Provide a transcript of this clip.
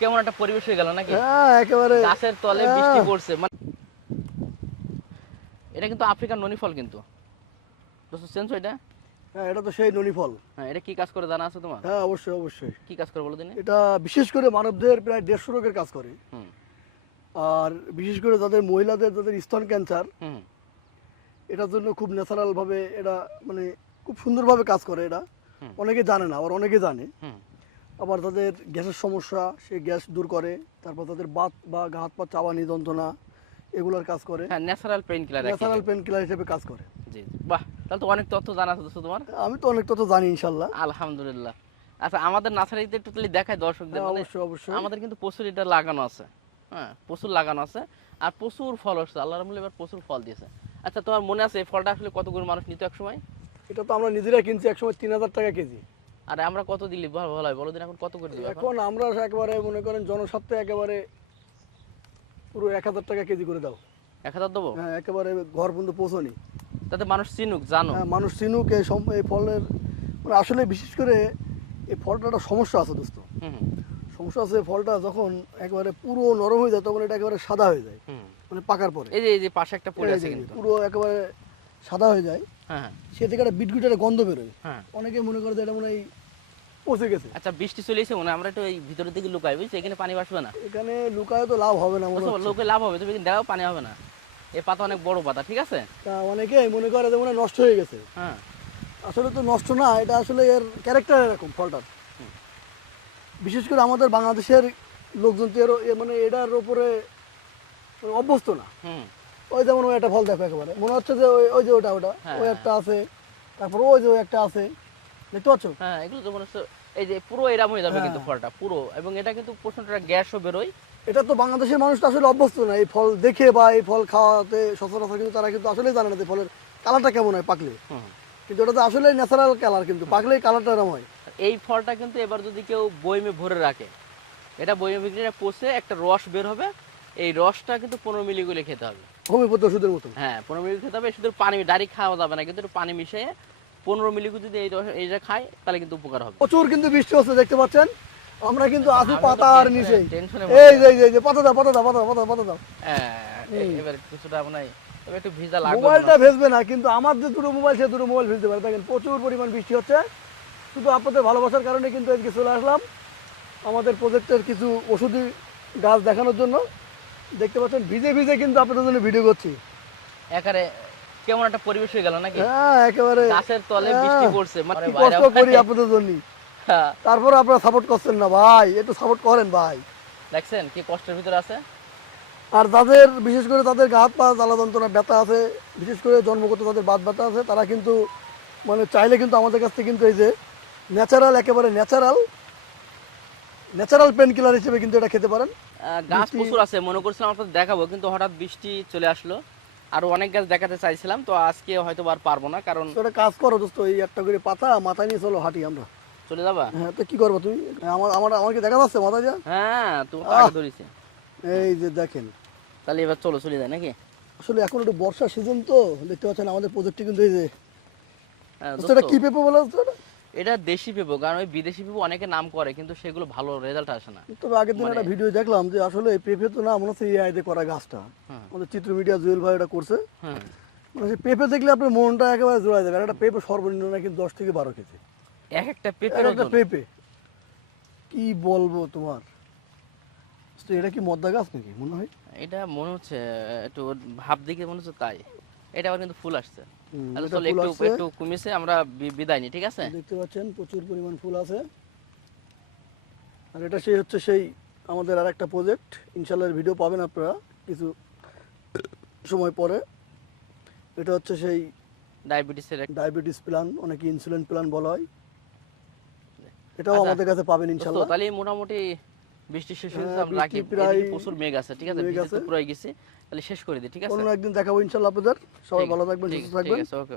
কেমন একটা পরিবেশ হয়ে গেল নাকি? হ্যাঁ একেবারে গাছের তলে বৃষ্টি পড়ছে এটা কিন্তু আফ্রিকান ননি ফল কিন্তু দোস্ত চেঞ্জ এটা। হ্যাঁ এটা তো সেই ননি ফল। হ্যাঁ এটা কি কাজ করে জানা আছে তোমার? হ্যাঁ অবশ্যই অবশ্যই। কি কাজ করে বলো দিনে? এটা বিশেষ করে মানবদেহের প্রায় 150 রোগের কাজ করে। আর বিশেষ করে যাদের মহিলাদের যাদের স্তন ক্যান্সার এটার জন্য খুব ন্যাচারাল ভাবে এটা মানে খুব সুন্দরভাবে কাজ করে এটা। অনেকে জানে না, আবার অনেকে জানে। আবার তাদের গ্যাসের সমস্যা, সেই গ্যাস দূর করে। তারপর তাদের বাত বা হাত পা চাবানি যন্ত্রণা এগুলোর কাজ করে। হ্যাঁ natural pain killer. Natural pain killer হিসেবে কাজ করে। জি বাহ, তাহলে তো অনেক তথ্য জানা আছে দোস্ত তোমার। আমি তো অনেক তথ্য জানি ইনশাআল্লাহ। আলহামদুলিল্লাহ। আচ্ছা আমাদের নার্সারিতে একটু তাহলে দেখায় দর্শকদের। মানে অবশ্যই অবশ্যই। আমাদের কিন্তু প্রচুর এটা লাগানো আছে। হ্যাঁ প্রচুর লাগানো আছে আর প্রচুর ফল হচ্ছে, আল্লাহর রহমতে এবার প্রচুর ফল দিয়েছে। আচ্ছা তোমার মনে আছে এই ফলটা আসলে কত করে মানুষ নিত এক সময়? এটা তো আমরা নিজেরা কিনছি একসময় 3000 টাকা কেজি। আরে আমরা কত দিলি ভালো হয় বলো দিন, এখন কত করে দিই? এখন আমরা একেবারে মনে করেন জনস্বার্থে একেবারে পুরো 1000 টাকা কেজি করে দাও। 1000 দেবো? হ্যাঁ একেবারে ঘর পর্যন্ত পৌঁছনি, তাতে মানুষ চিনুক জানো। হ্যাঁ মানুষ চিনুক এই ফলের। মানে আসলে বিশেষ করে এই ফলটা একটা সমস্যা আছে দোস্ত। সমস্যা আছে, ফলটা যখন একেবারে পুরো নরম হয়ে যায় তখন এটা একেবারে সাদা হয়ে যায়। মানে পাকার পরে এই যে পাশে একটা পড়ে আছে কিন্তু পুরো একেবারে সাদা হয়ে যায়। হ্যাঁ সে থেকে একটা বিটগুটের গন্ধ বেরোয়। হ্যাঁ অনেকে মনে করে যে এটা মনে হয় পচে গেছে। আচ্ছা বৃষ্টি চলে এসে মনে হয় আমরা একটু এই ভিতরের দিকে লুকাই, বুঝছি এখানে পানি আসবে না। এখানে লুকায় তো লাভ হবে না মনে হচ্ছে। লোকে লাভ হবে, তুমি দেখাও পানি হবে না। এই পাতা অনেক বড় পাতা, ঠিক আছে। তা অনেকে মনে করে যে মনে হয় নষ্ট হয়ে গেছে। হ্যাঁ আসলে তো নষ্ট না, এটা আসলে এর ক্যারেক্টার এরকম ফলটার। বিশেষ করে আমাদের বাংলাদেশের লোকজন তো মানে এটার উপরে অভ্যস্ত না। ওই যেমন ওই একটা ফল দেখো একেবারে মনে হচ্ছে যে ওই যে ওটা ওই একটা আছে, তারপর ওই যে একটা আছে, দেখতে পাচ্ছ? হ্যাঁ এগুলো তো মনে হচ্ছে এই যে পুরো এরকম হয়ে যাবে কিন্তু ফলটা পুরো, এবং এটা কিন্তু প্রচন্ড গ্যাসও বেরোয়। এটা তো বাংলাদেশের মানুষ তো আসলে অভ্যস্ত না এই ফল দেখে বা এই ফল খাওয়াতে সচরাচর, কিন্তু তারা কিন্তু আসলে জানে না যে ফলের কালারটা কেমন হয় পাকলে। কিন্তু এটা তো আসলে ন্যাচারাল কালার, কিন্তু পাকলেই কালারটা এরকম হয়। এই ফলটা কিন্তু এবার যদি কেউ বয়মে ভরে রাখে, এটা বয়মে বিক্রি পচে একটা রস বের হবে, এই রসটা কিন্তু 15 মিলি করে খেতে হবে। হোমিওপ্যাথি ওষুধের মতো। হ্যাঁ 15 মিলি খেতে হবে, শুধু পানি ডাইরেক্ট খাওয়া যাবে না, কিন্তু একটু পানি মিশিয়ে 15 মিলি যদি এইটা খায় তাহলে কিন্তু উপকার হবে। প্রচুর কিন্তু বৃষ্টি হচ্ছে দেখতে পাচ্ছেন, আমরা কিন্তু আছি পাতার নিচে। এই যে পাতা দাও পাতা দাও পাতা পাতা পাতা দাও। এবার কিছুটা মনে হয় একটু ভিজা লাগবে। মোবাইলটা ভেজবে না, কিন্তু আমার যে দুটো মোবাইল সে দুটো মোবাইল ভিজতে পারে। দেখেন প্রচুর পরিমাণ বৃষ্টি হচ্ছে, শুধু আপনাদের ভালোবাসার কারণে কিন্তু আজকে চলে আসলাম আমাদের প্রজেক্টের কিছু ওষুধি গাছ দেখানোর জন্য। দেখতে পাচ্ছেন ভিজে ভিজে কিন্তু আপনাদের জন্য ভিডিও করছি। একারে কেমন একটা পরিবেশ হয়ে গেল নাকি? হ্যাঁ একেবারে গাছের তলে বৃষ্টি পড়ছে, মানে কষ্ট করি আপনাদের জন্য, তারপরে আপনারা সাপোর্ট করছেন না ভাই, একটু সাপোর্ট করেন ভাই। দেখছেন কি কষ্টের ভিতরে আছে। আর যাদের বিশেষ করে তাদের হাত পা জ্বালা যন্ত্রণা ব্যথা আছে, বিশেষ করে জন্মগত তাদের বাত ব্যথা আছে, তারা কিন্তু মানে চাইলে কিন্তু আমাদের কাছ থেকে কিন্তু এই যে ন্যাচারাল একেবারে ন্যাচারাল পেন কিলার হিসেবে কিন্তু এটা খেতে পারেন। গাছ প্রচুর আছে, মনে করছিলাম আপনাদের দেখাবো, কিন্তু হঠাৎ বৃষ্টি চলে আসলো। আরো অনেক গাছ দেখাতে চাইছিলাম, তো আজকে হয়তো আর পারবো না, কারণ একটা কাজ করো দোস্ত, এই একটা করে পাতা মাথায় নিয়ে চলো হাঁটি আমরা। চলে যাবা? হ্যাঁ তো কি করবো তুমি? আমাকে দেখা যাচ্ছে মাথায় যা? হ্যাঁ তুমি আগে ধরেছে। এই যে দেখেন, তাহলে এবার চলে যায় নাকি? আসলে এখন একটু বর্ষা সিজন তো দেখতে পাচ্ছেন আমাদের প্রজেক্টে কিন্তু এই যে এটা কি পেঁপে বলা হচ্ছে? এটা দেশি পেঁপে, কারণ ওই বিদেশি পেঁপে অনেকে নাম করে কিন্তু সেগুলো ভালো রেজাল্ট আসে না। তবে আগের দিন একটা ভিডিও দেখলাম যে আসলে এই পেঁপে তো না মনে হচ্ছে এই আইতে করা গাছটা, আমাদের চিত্র মিডিয়া জুয়েল ভাই এটা করছে। মানে পেঁপে দেখলে আপনার মনটা একেবারে জোড়ায় যাবে। একটা পেঁপে সর্বনিম্ন না কিন্তু 10 থেকে 12 কেজি একটা পেঁপে। কি বলবো তোমার, এটা কি মদ্দা গাছ নাকি মনে হয়? এটা মনে হচ্ছে একটু ভাব দিকে মনে হচ্ছে তাই। এটা আবার কিন্তু ফুল আসছে। একটু কমেছে, আমরা বিদায় নি, ঠিক আছে? দেখতে পাচ্ছেন প্রচুর পরিমাণ ফুল আছে। আর এটা সেই আমাদের আর একটা প্রজেক্ট, ইনশাআল্লাহ ভিডিও পাবেন আপনারা কিছু সময় পরে। এটা হচ্ছে সেই ডায়াবেটিস প্ল্যান, অনেকে ইনসুলিন প্ল্যান বলা হয়, এটাও আমাদের কাছে পাবেন ইনশাআল্লাহ। তাহলে মোটামুটি বৃষ্টি শেষ হয়েছে, আমরা রাখি। এদিকে প্রচুর মেঘ আছে, ঠিক আছে? ভিজে পুরো গেছে, তাহলে শেষ করে দিই, ঠিক আছে? অন্য একদিন দেখাবো ইনশাআল্লাহ আপনাদের। সবাই ভালো থাকবেন, সুস্থ থাকবেন। ঠিক আছে, ওকে।